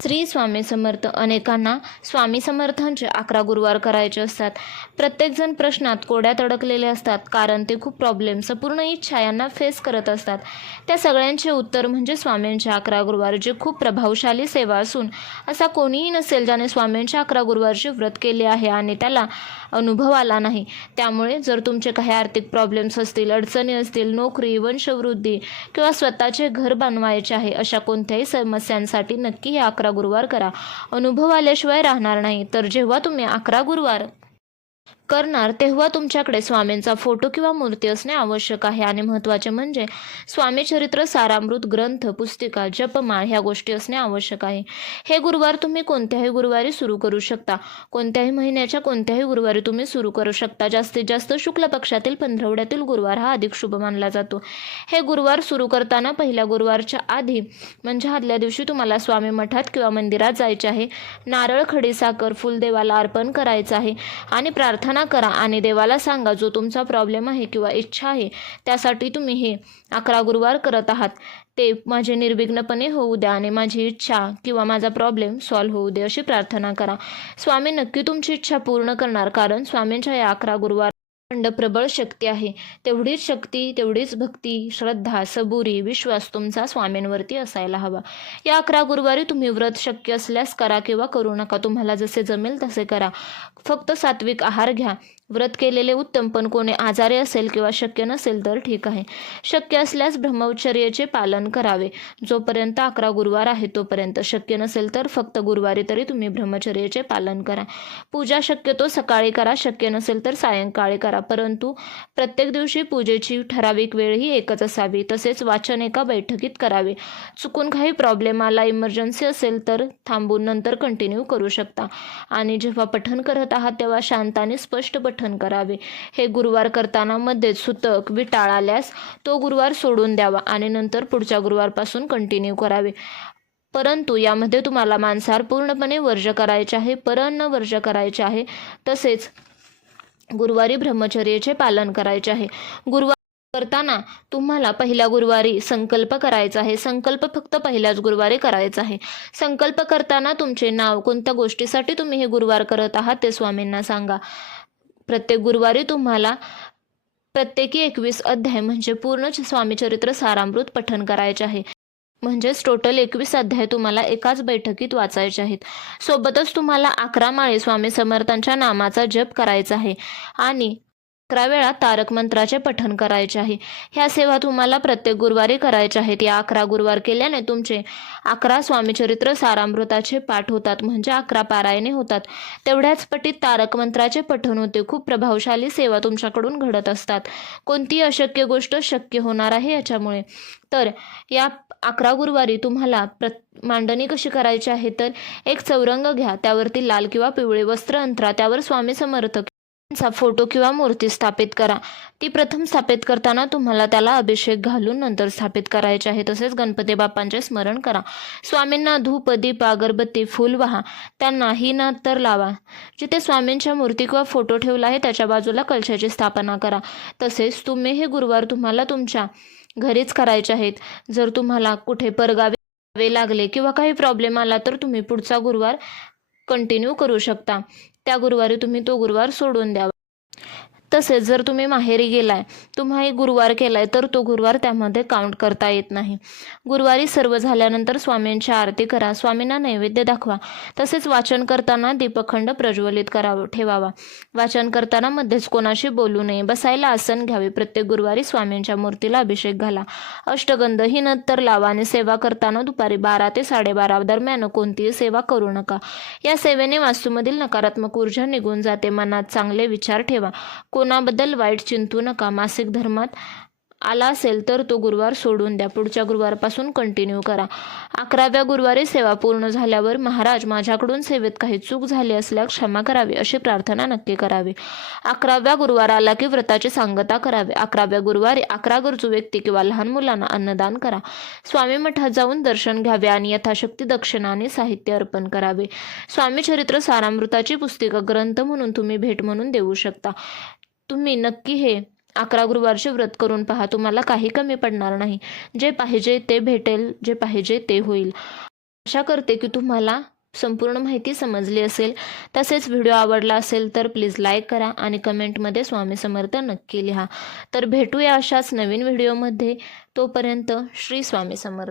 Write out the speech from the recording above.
श्री स्वामी समर्थ. अनेकांना स्वामी समर्थांचे 11 गुरुवार करायचे असतात. प्रत्येकजण प्रश्नात कोड्यात अडकलेले असतात, कारण ते खूप प्रॉब्लेम्स, पूर्ण इच्छा यांना फेस करत असतात. त्या सगळ्यांचे उत्तर म्हणजे स्वामींचे 11 गुरुवार, जे खूप प्रभावशाली सेवा असून असा कोणीही नसेल ज्याने स्वामींच्या 11 गुरुवारचे व्रत केले आहे आणि त्याला अनुभव आला नाही. त्यामुळे जर तुमचे काही आर्थिक प्रॉब्लेम्स असतील, अडचणी असतील, नोकरी, वंशवृद्धी किंवा स्वतःचे घर बनवायचे आहे, अशा कोणत्याही समस्यांसाठी नक्की हे 11 गुरुवार करा. अनुभव आल्याशिवाय राहणार नाही. तर जेव्हा तुम्ही 11 गुरुवार करणार तेव्हा तुमच्याकडे स्वामींचा फोटो किंवा मूर्ती असणे आवश्यक आहे. आणि महत्त्वाचे म्हणजे स्वामी चरित्र सारामृत ग्रंथ, पुस्तिका, जपमाळ ह्या गोष्टी असणे आवश्यक आहे. हे गुरुवार तुम्ही कोणत्याही गुरुवारी सुरू करू शकता. कोणत्याही महिन्याच्या कोणत्याही गुरुवारी तुम्ही सुरू करू शकता. जास्तीत जास्त शुक्ल पक्षातील पंधरवड्यातील गुरुवार हा अधिक शुभ मानला जातो. हे गुरुवार सुरू करताना पहिल्या गुरुवारच्या आधी म्हणजे आदल्या दिवशी तुम्हाला स्वामी मठात किंवा मंदिरात जायचे आहे. नारळ, खडीसाखर, फुल देवाला अर्पण करायचं आहे आणि प्रार्थना करा आणि देवाला सांगा जो तुमचा प्रॉब्लेम आहे किंवा इच्छा आहे त्यासाठी तुम्ही हे 11 गुरुवार करत आहात ते माझे निर्विघ्नपणे होऊ द्या आणि माझी इच्छा किंवा माझा प्रॉब्लेम सॉल्व्ह होऊ दे, अशी प्रार्थना करा. स्वामी नक्की तुमची इच्छा पूर्ण करणार, कारण स्वामींच्या या 11 गुरुवार प्रबळ शक्ती आहे. तेवढीच शक्ती, तेवढीच भक्ती, श्रद्धा, सबुरी, विश्वास तुमचा स्वामींवरती असायला हवा. या 11 गुरुवारी तुम्ही व्रत शक्य असल्यास करा किंवा करू नका, तुम्हाला जसे जमेल तसे करा. फक्त सात्विक आहार घ्या. व्रत केलेले उत्तम, पण कोणी आजारी असेल किंवा शक्य नसेल तर ठीक आहे. शक्य असल्यास ब्रह्मचर्याचे पालन करावे. जोपर्यंत 11 गुरुवार आहे तोपर्यंत. शक्य नसेल तर फक्त गुरुवारी तरी तुम्ही ब्रह्मचर्याचे पालन करा. पूजा शक्यतो सकाळी करा, शक्य नसेल तर सायंकाळी करा. परंतु प्रत्येक दिवशी पूजेची ठराविक वेळ ही एकच असावी. तसेच वाचन एका बैठकीत करावे. चुकून काही प्रॉब्लेम आला, इमर्जन्सी असेल तर थांबून नंतर कंटिन्यू करू शकता. आणि जेव्हा पठण करत आहात तेव्हा शांत आणि स्पष्ट पठण करावे. हे गुरुवार करताना मध्येच सुतक, विटाळ आल्यास तो गुरुवार सोडून द्यावा आणि नंतर पुढच्या गुरुवारपासून कंटिन्यू करावे. परंतु यामध्ये तुम्हाला मांसाहार पूर्णपणे वर्ज्य करायचे आहे, परअन्न वर्ज्य करायचे आहे. तसेच गुरुवारी ब्रह्मचर्याचे पालन करायचे आहे. गुरुवार करताना तुम्हाला पहिल्या गुरुवारी संकल्प करायचा आहे. संकल्प फक्त पहिल्याच गुरुवारी करायचा आहे. संकल्प करताना तुमचे नाव, कोणत्या गोष्टीसाठी तुम्ही हे गुरुवार करत आहात ते स्वामींना सांगा. प्रत्येक गुरुवारी तुम्हाला प्रत्येकी 21 अध्याय म्हणजे पूर्ण स्वामीचरित्र सारामृत पठण करायचे आहे. म्हणजेच टोटल 21 अध्याय तुम्हाला एकाच बैठकीत वाचायचे आहेत. सोबतच तुम्हाला 11 माळे स्वामी समर्थांच्या नामाचा जप करायचा आहे आणि 11 वेळा तारक मंत्राचे पठण करायचे आहे. ह्या सेवा तुम्हाला प्रत्येक गुरुवारी करायच्या आहेत. या 11 गुरुवार केल्याने तुमचे 11 स्वामीचरित्र सारामृताचे पाठ होतात, म्हणजे 11 पारायणे होतात. तेवढ्याच पटीत तारक मंत्राचे पठण होते. खूप प्रभावशाली सेवा तुमच्याकडून घडत असतात. कोणतीही अशक्य गोष्ट शक्य होणार आहे याच्यामुळे. तर या 11 गुरुवारी तुम्हाला मांडणी कशी करायची आहे, तर एक चौरंग घ्या, त्यावरती लाल किंवा पिवळे वस्त्र अंथरा, त्यावर स्वामी समर्थ फोटो किंवा मूर्ती स्थापित करा. ती प्रथम स्थापित करताना तुम्हाला त्याला अभिषेक घालून नंतर स्थापित करायचे आहे. तसेच गणपती बाप्पांचे स्मरण करा. स्वामींना धूप, दीप, अगरबत्ती, फूल वाहा. त्यांना ही न तर लावा. जिथे स्वामींच्या मूर्ती किंवा फोटो ठेवला आहे त्याच्या बाजूला कलशाची स्थापना करा. तसेच तुम्ही हे गुरुवार तुम्हाला तुमच्या घरीच करायचे आहेत. जर तुम्हाला कुठे परगावे लागले किंवा काही प्रॉब्लेम आला तर तुम्ही पुढचा गुरुवार कंटिन्यू करू शकता. त्या गुरुवारी तुम्ही तो गुरुवार सोडून द्यावा. तसेच जर तुम्ही माहेरी गेलाय, तुम्ही गुरुवार केलाय, तर तो गुरुवार त्यामध्ये काउंट करता येत नाही. गुरुवारी सर्व झाल्यानंतर स्वामींची आरती करा. स्वामींना नैवेद्य दाखवा. तसेच वाचन करताना दीपखंड प्रज्वलित ठेवावा. वाचन करताना मध्येच कोणाशी बोलू नये. बसायला आसन घ्यावे. प्रत्येक गुरुवारी स्वामींच्या मूर्तीला अभिषेक घाला. अष्टगंध ही नंतर लावा. आणि सेवा करताना दुपारी 12 ते 12:30 दरम्यान कोणतीही सेवा करू नका. या सेवेने वास्तूमधील नकारात्मक ऊर्जा निघून जाते. मनात चांगले विचार ठेवा. कोणाबद्दल वाईट चिंतू नका. मासिक धर्मात आला असेल तर तो गुरुवार सोडून द्या. पुढच्या गुरुवारपासून कंटिन्यू करा. 11व्या गुरुवारी सेवा पूर्ण झाल्यावर महाराज, माझ्याकडून सेवेत काही चूक झाली असल्यास क्षमा करावी, अशी प्रार्थना नक्की करावी. 11व्या गुरुवार आला की व्रताची सांगता करावी. 11व्या गुरुवारी 11 गरजू व्यक्ती किंवा लहान मुलांना अन्नदान करा. स्वामी मठात जाऊन दर्शन घ्यावे आणि यथाशक्ती दक्षिणा आणि साहित्य अर्पण करावे. स्वामी चरित्र सारामृताची पुस्तिका ग्रंथ म्हणून तुम्ही भेट म्हणून देऊ शकता. तुम्ही नक्की हे 11 गुरुवारचे व्रत करून पहा. तुम्हाला काही कमी पडणार नाही. जे पाहिजे ते भेटेल, जे पाहिजे ते होईल. आशा करते की तुम्हाला संपूर्ण माहिती समजली असेल. तसेच व्हिडिओ आवडला असेल तर प्लीज लाईक करा आणि कमेंटमध्ये स्वामी समर्थ नक्की लिहा. तर भेटूया अशाच नवीन व्हिडिओमध्ये. तोपर्यंत श्री स्वामी समर्थ.